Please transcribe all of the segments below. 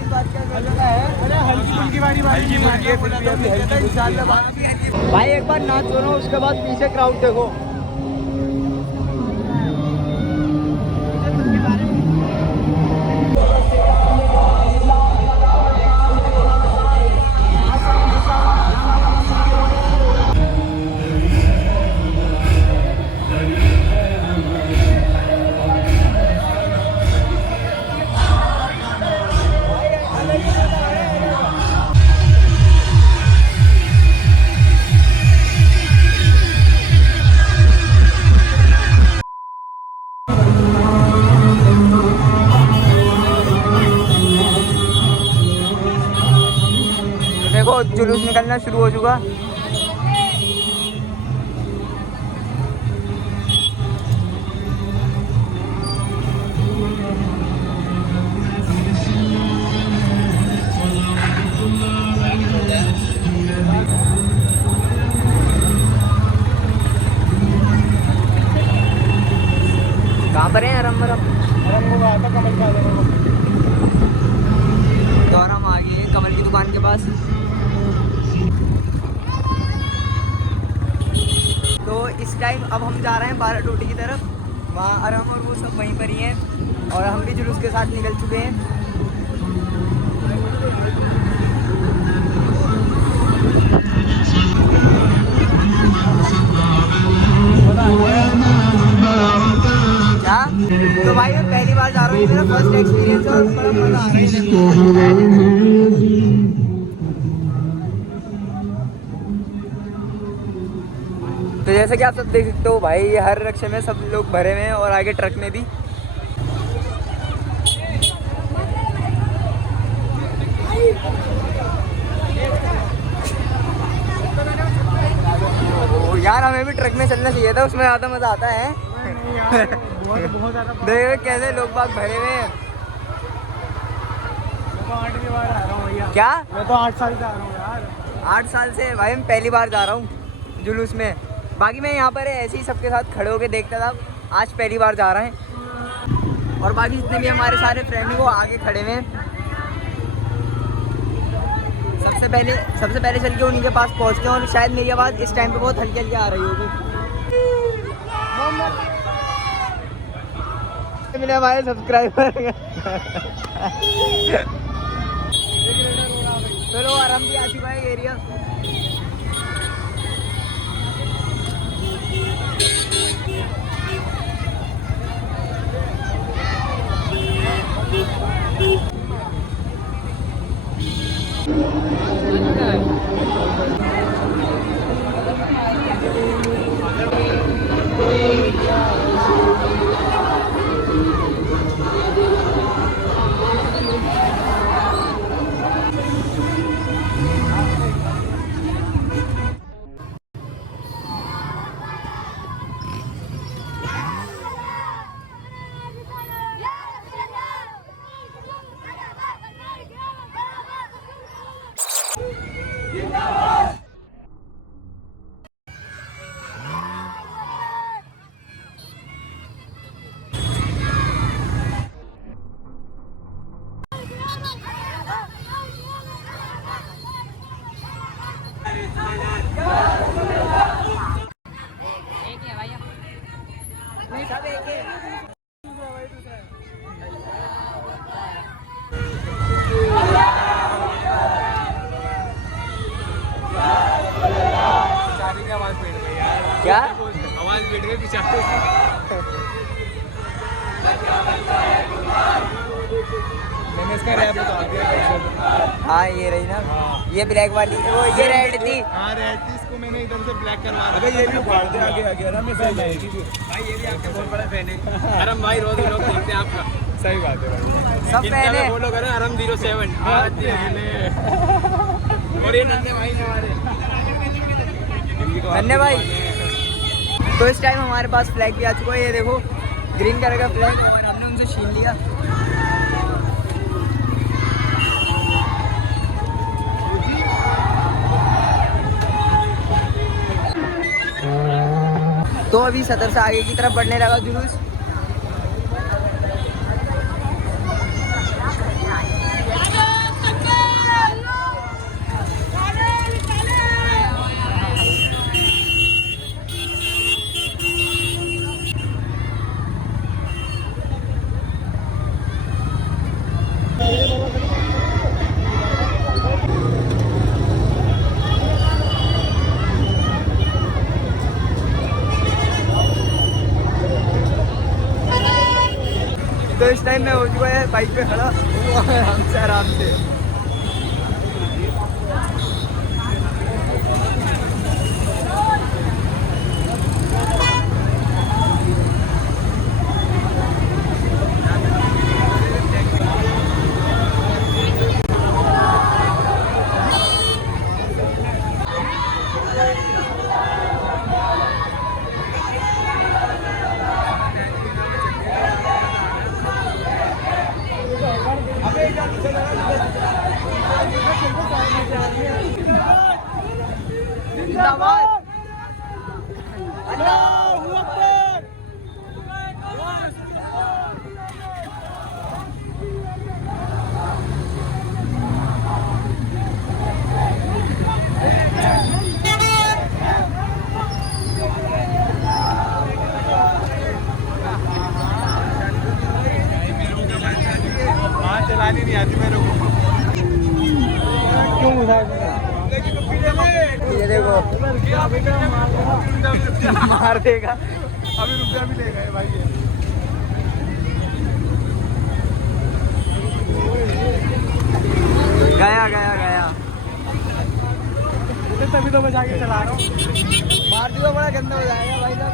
इस बात का है, हल्की फुल्की वाली भाई एक बार नाच सुनो, उसके बाद पीछे क्राउड देखो। देखो जुलूस निकलना शुरू हो चुका। कहाँ पर है अरम अरम? कमल का तो हम आ गए कमल की दुकान के पास। तो इस टाइम अब हम जा रहे हैं 12 टोटी की तरफ। वहाँ अरम और वो सब वहीं पर ही हैं और हम भी जुलूस के साथ निकल चुके हैं। क्या? तो भाई मैं पहली बार जा रहा हूँ, ये मेरा फर्स्ट एक्सपीरियंस है और बड़ा मजा आ रहा है। तो जैसे कि आप सब देख सकते हो भाई, हर रिक्शे में सब लोग भरे हुए हैं और आगे ट्रक में भी। यार हमें भी ट्रक में चलना चाहिए था, उसमें ज़्यादा मज़ा आता है। बहुत ज़्यादा देखो कैसे लोग बाग भरे हुए हैं। मैं तो 8 बार आ रहा हूँ भैया। क्या? मैं तो 8 साल से आ रहा हूँ यार। 8 साल से भाई मैं पहली बार जा रहा हूँ जुलूस में। बाकी मैं यहाँ पर ऐसे ही सबके साथ खड़े होके देखता था, आज पहली बार जा रहे हैं। और बाकी जितने भी हमारे सारे फ्रेंड वो आगे खड़े हुए हैं। सबसे पहले चल के उन्हीं के पास पहुँचते हैं और शायद मेरी आवाज़ इस टाइम पे बहुत हल्की हल्की आ रही होगी। मिले हमारे सब्सक्राइबर। चलो आराम भी आती भाई एरिया। क्या आवाज बैठ गई पीछे। मैंने इसका रैप बता दिया। हाँ ये रही ना। हाँ। ये ब्लैक वाली वो ये रेड थी। हाँ रेड थी, इसको मैंने इधर से ब्लैक करवा दिया। अबे ये भी उखाड़ दे आगे आगे ना, मैं सही भाई ये भी आपके बहुत बड़ा फैन है। अरम भाई रोज लोग देखते हैं आपका। सही बात है भाई, सब फैन है। फॉलो करें अरम 07। और ये नन्हे भाई हमारे नन्हे भाई। तो इस टाइम हमारे पास फ्लैग भी आ चुका है, ये देखो ग्रीन कलर का फ्लैग, और हमने उनसे छीन लिया। तो अभी सदर से आगे की तरफ बढ़ने लगा जुलूस। इस टाइम में हो चुका है बाइक पे खड़ा हमसे आराम से। चलानी नहीं आती मेरे को। क्यों ये देखो मार देगा। अभी रुपया भी ले गए भाई ये। गया गया गया तभी तो बचा के चला रहा हूँ। मार दिया बड़ा गंदा हो जाएगा भाई साहब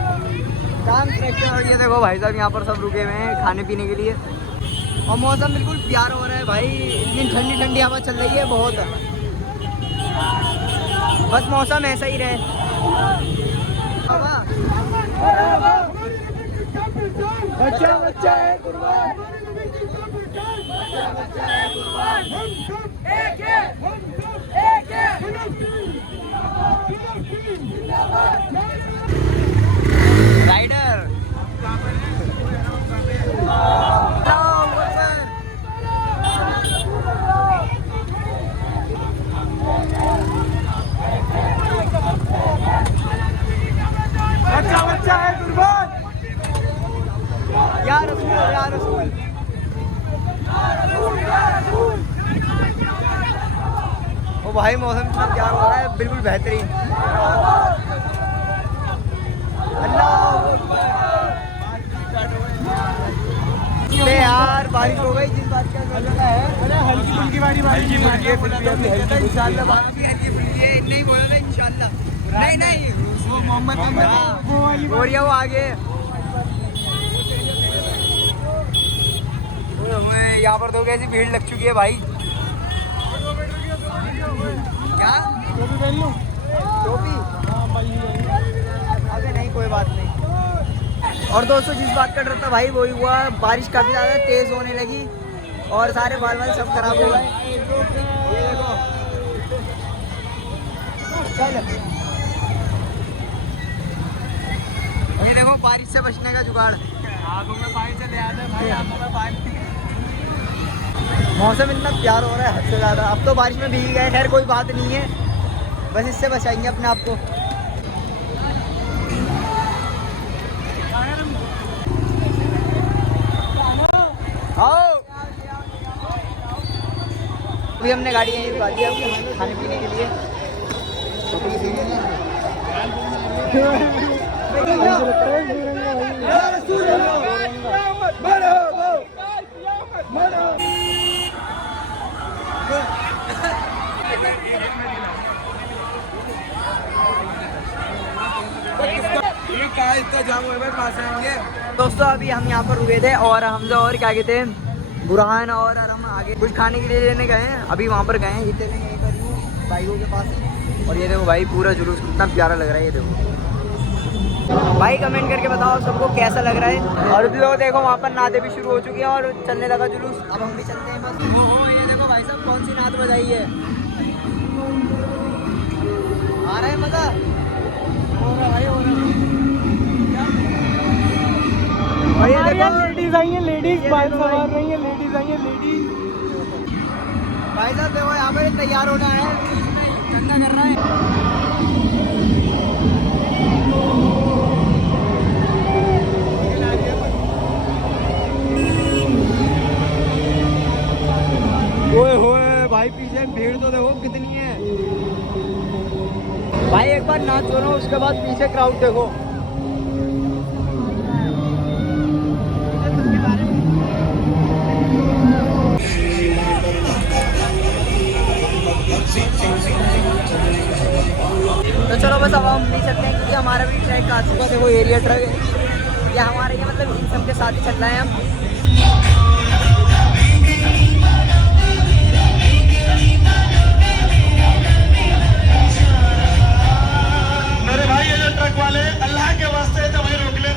काम ट्रैक्टर। और ये देखो भाई साहब यहाँ पर सब रुके हुए हैं खाने पीने के लिए और मौसम बिल्कुल प्यार हो रहा है भाई। इतनी ठंडी ठंडी हवा चल रही है बहुत। बस मौसम ऐसा ही रहे। बच्चा बच्चा है कुर्बान। राइडर बच्चा बच्चा है कुर्बान। यार रसूल ओ भाई मौसम इतना प्यार हो रहा है बिल्कुल बेहतरीन। अल्लाह यार बारिश हो गई जिस बात का है। हल्की फुल्की वाली बारिश इंशाल्लाह नहीं बोला था इंशाल्लाह। नहीं वो मोहम्मद गोरिया वो आगे यहाँ पर तो कैसी भीड़ लग चुकी है भाई। क्या टोपी? अबे नहीं कोई बात नहीं। और दोस्तों जिस बात का डर था भाई वही हुआ। बारिश काफ़ी ज़्यादा तेज़ होने लगी और सारे बाल सब खराब हो गए। ये देखो बारिश से बचने का जुगाड़। आगों में पानी चले आते हैं भाई। आगों में पानी। मौसम इतना प्यार हो रहा है हद से ज़्यादा। अब तो बारिश में भीग गए, खैर कोई बात नहीं है, बस इससे बचाएंगे अपने आप को। आओ अभी हमने गाड़ी यहीं रुका दी है खाने पीने के लिए। इतना जाम हुआ है कहाँ से आएंगे। दोस्तों अभी हम यहाँ पर रुके थे और हमजा और क्या कहते हैं बुरहान और हम आगे कुछ खाने के लिए लेने गए हैं। अभी वहाँ पर गए हैं इतने यहीं पर हूँ भाइयों के पास। और ये देखो भाई पूरा जुलूस कितना प्यारा लग रहा है। ये देखो भाई कमेंट करके बताओ सबको कैसा लग रहा है। और भी लोग देखो वहाँ पर नाते भी शुरू हो चुकी हैं और चलने लगा जुलूस। अब हम भी चलते हैं बस। ये देखो भाई साहब कौन सी नात बजाई है। आ रहा है मजा हो रहा भाई हो रहा। लेडीज आई हैं, लेडीज बाइक सवार रही हैं, लेडीज आई हैं, लेडीज। भाई साहब देखो यहाँ पर तैयार होना है, धंधा कर रहा है। ओए होए भाई पीछे भीड़ तो देखो कितनी है भाई। एक बार नाच हो रहा हूँ उसके बाद पीछे क्राउड देखो। चलो बस अब हम नहीं चलते हैं क्योंकि हमारा भी ट्रैक आ चुका है। देखो एरिया ट्रक है ये हमारा, ये मतलब इन सब के साथ ही चल रहे हैं हम। मेरे भाई ये जो ट्रक वाले अल्लाह के वास्ते तो वही रोक ले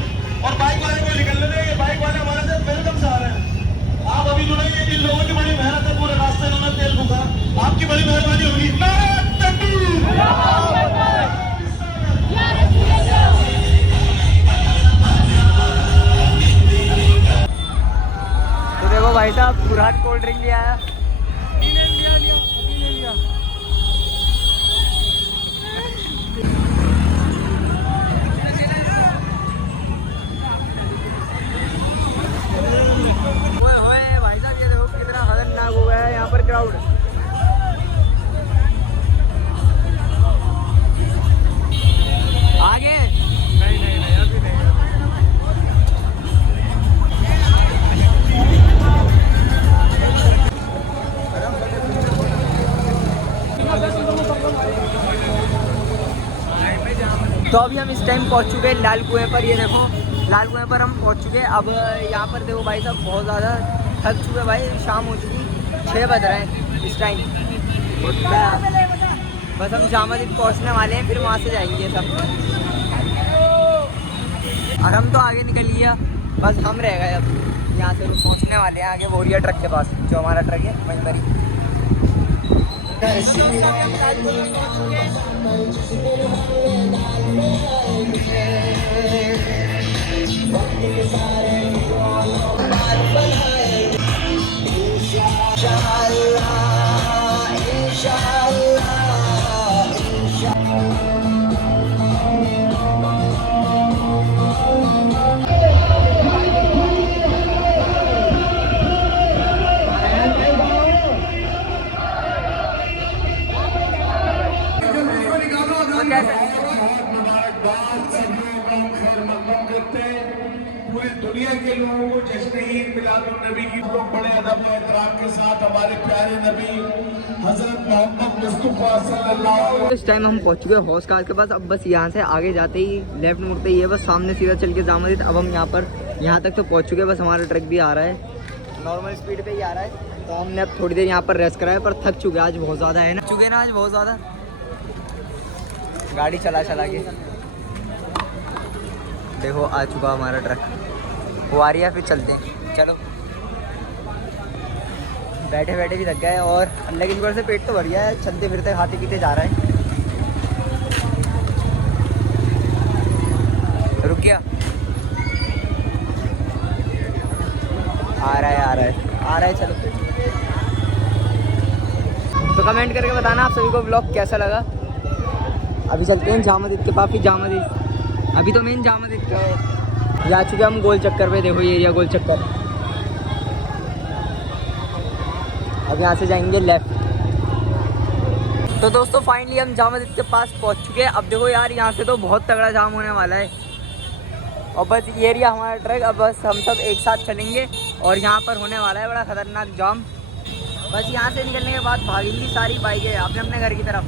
और बाइक वाले को निकलने देंगे। बाइक वाले हमारे से वेलकम से आ रहे हैं। आप अभी जो नहीं, इन लोगों की बड़ी मेहनत है, पूरे रास्ते इन्होंने तेल फूका, आपकी बड़ी मेहरबानी होगी। तो देखो भाई साहब पूरा कोल्ड ड्रिंक भी आया। भाई साहब ये देखो कितना खतरनाक हो गया है यहाँ पर क्राउड। आगे नहीं अभी नहीं। तो अभी हम इस टाइम पहुंच चुके हैं लाल कुएं पर। ये देखो लाल कुएं पर हम पहुंच चुके हैं। अब यहाँ पर देखो भाई साहब बहुत ज़्यादा थक चुके हैं भाई, शाम हो चुकी, 6 बज रहे हैं इस टाइम। बस हम जामा मस्जिद पहुँचने वाले हैं, फिर वहाँ से जाएंगे सब। और हम तो आगे निकल लिया, बस हम रह गए अब। यहाँ से पहुँचने वाले हैं आगे बोरिया ट्रक के पास, जो हमारा ट्रक है वहीं पर ही। पूरी दुनिया के लोगों को जश्न ईद मिलादुन नबी की लोग बड़े अदब और एहतराम के साथ हमारे प्यारे नबी हजरत मोहम्मद मुस्तफा सल्लल्लाहु अलैहि वसल्लम। इस टाइम हम पहुंच चुके हैं हौस खास के पास। अब बस यहाँ से आगे जाते ही लेफ्ट मुड़ते ही है, बस सामने सीधा चल के जामा मस्जिद। अब हम यहाँ तक तो पहुंच चुके हैं। बस हमारा ट्रक भी आ रहा है, नॉर्मल स्पीड पे ही आ रहा है। तो हमने अब थोड़ी देर यहाँ पर रेस्ट करा है, पर थक चुके हैं आज बहुत ज़्यादा है ना, चुके ना आज बहुत ज़्यादा गाड़ी चला के। देखो आ चुका हमारा ट्रक, वो आ रही है, फिर चलते हैं। चलो बैठे बैठे भी थक गए और अल्लाह की शुक्र से पेट तो भर गया है, चलते फिरते खाते पीते जा रहे हैं। रुक गया, आ रहा है चलो। तो कमेंट करके बताना आप सभी को ब्लॉग कैसा लगा। अभी चलते हैं जामा मस्जिद के पास, फिर जामा मस्जिद, अभी तो मेन जामा मस्जिद का है। जा चुके हम गोल चक्कर पे, देखो ये एरिया गोल चक्कर। अब यहाँ से जाएंगे लेफ्ट। तो दोस्तों फाइनली हम जामा मस्जिद के पास पहुँच चुके हैं। अब देखो यार यहाँ से तो बहुत तगड़ा जाम होने वाला है, और बस ये एरिया हमारा ट्रक। अब बस हम सब एक साथ चलेंगे और यहाँ पर होने वाला है बड़ा ख़तरनाक जाम। बस यहाँ से निकलने के बाद भागेंगी सारी बाइकें अपने अपने घर की तरफ।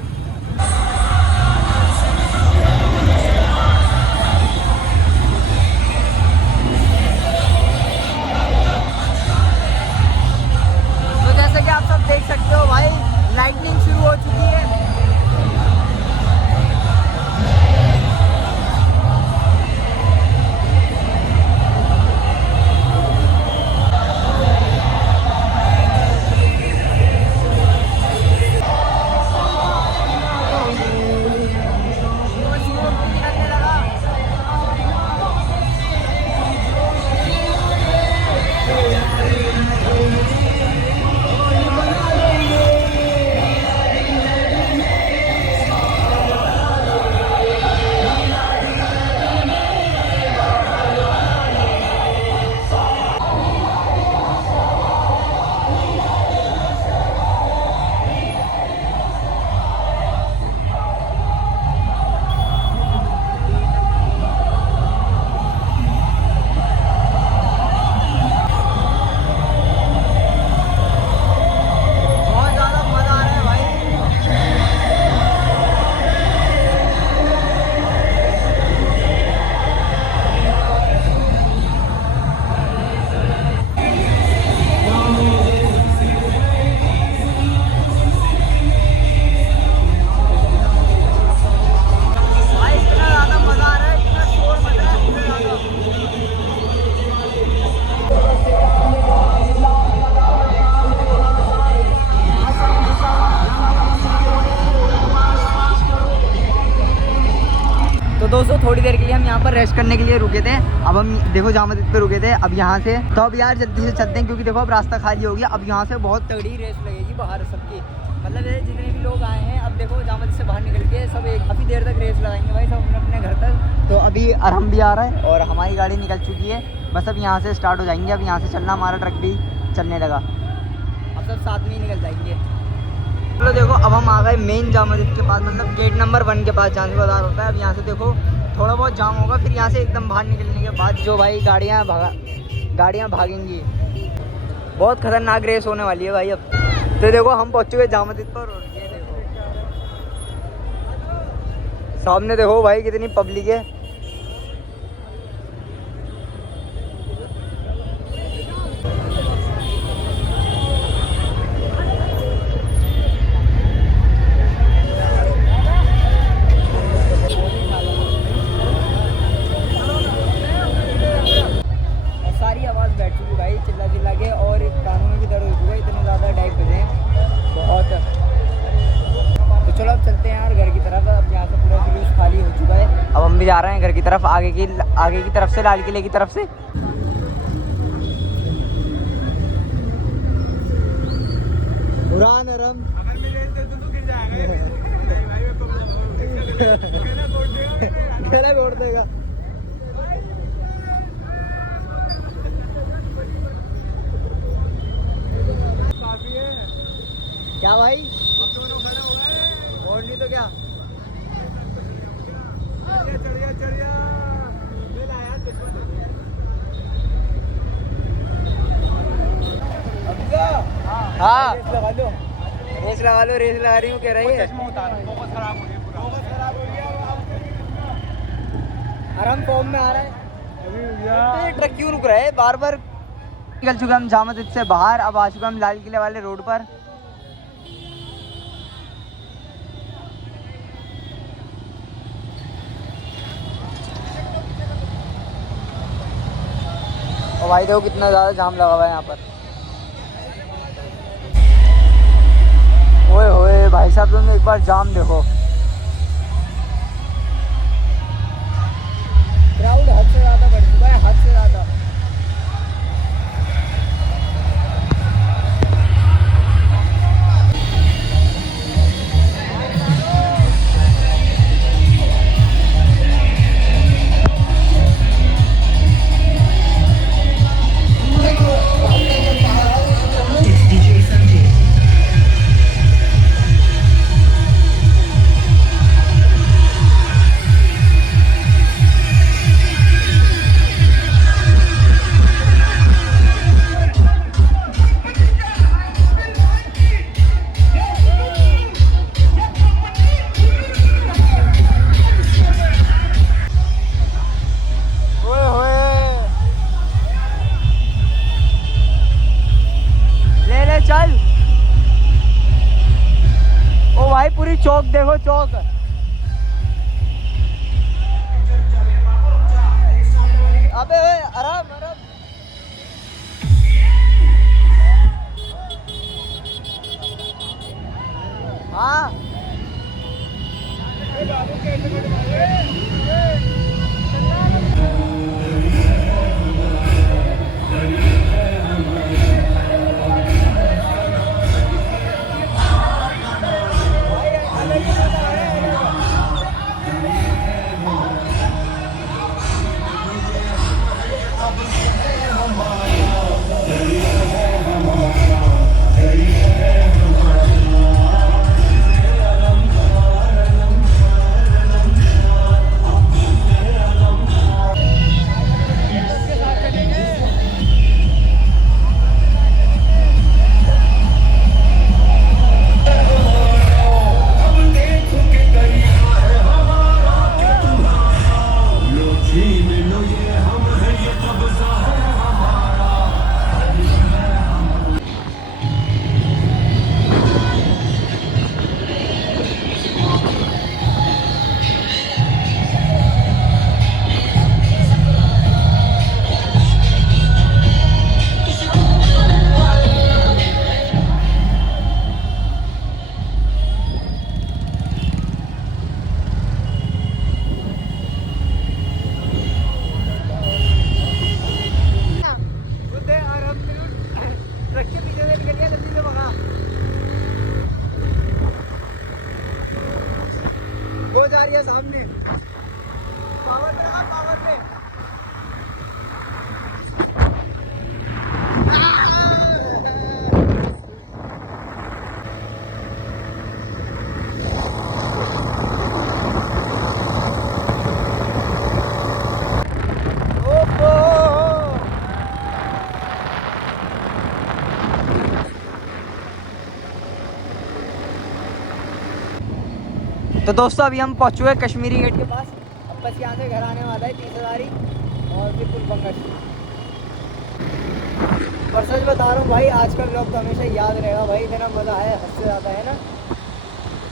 तो जैसे कि आप सब देख सकते हो भाई, लाइटनिंग शुरू हो चुकी है। थोड़ी देर के लिए हम यहाँ पर रेस्ट करने के लिए रुके थे। अब हम देखो जामा मस्जिद पे रुके थे। अब यहाँ से तो अब यार जल्दी से चलते हैं क्योंकि देखो अब रास्ता खाली हो गया। अब यहाँ से बहुत तगड़ी रेस लगेगी बाहर सबकी, मतलब ये जितने भी लोग आए हैं अब देखो जामा मस्जिद से बाहर निकल के सब एक काफ़ी देर तक रेस लगाएंगे भाई सब अपने अपने घर तक। तो अभी अरहम भी आ रहा है और हमारी गाड़ी निकल चुकी है, बस अब यहाँ से स्टार्ट हो जाएंगे। अब यहाँ से चलना, हमारा ट्रक भी चलने लगा, अब सब साथ में ही निकल जाएंगे। चलो देखो अब हम आ गए मेन जामा मस्जिद के पास, मतलब गेट नंबर 1 के पास जहाँ से बाजार होता है। अब यहाँ से देखो थोड़ा बहुत जाम होगा, फिर यहाँ से एकदम बाहर निकलने के बाद जो भाई गाड़ियाँ भागेंगी। बहुत खतरनाक रेस होने वाली है भाई। अब तो देखो हम पहुँच चुके जामा मस्जिद पर और ये देखो सामने देखो भाई कितनी पब्लिक है। सारी आवाज़ बैठ चुकी भाई चिल्ला चिल्ला के, और कानों में भी दर्द हो चुका है, इतने ज़्यादा डाइव बजे हैं बहुत। तो चलो अब चलते हैं यार घर की तरफ। अब यहाँ से पूरा जुलूस खाली हो चुका है, अब हम भी जा रहे हैं घर की तरफ, आगे की तरफ से, लाल किले की तरफ से। बुरान अरम अगर मैं तो गिर जाएगा भाई गोड़ देगा। क्या भाई और नहीं तो क्या। हाँ रेस लगा रही हूँ कह रही है। आराम फॉर्म में आ रहा है। ये ट्रक क्यों रुक रहा है बार बार। निकल चुके हम जामा मस्जिद से बाहर, अब आ चुके हम लाल किले वाले रोड पर। और भाई देखो कितना ज़्यादा जाम लगा हुआ है यहाँ पर। ओए होए भाई साहब तुम एक बार जाम देखो, क्राउड हद से ज़्यादा बढ़ चुका है, हद से ज़्यादा। चल ओ भाई पूरी चौक देखो, चौक अबे आराम आराम। हाँ रही है सामने। पावर में लगा, पावर में। तो दोस्तों अभी हम पहुंच चुके कश्मीरी गेट के पास। अब बस यहाँ से घर आने वाला है 30,000 और फिर फुल बंगश। पर सच बता रहा हूँ भाई, आज का व्लॉग तो हमेशा याद रहेगा भाई, इतना मज़ा आया, हद से ज़्यादा है ना।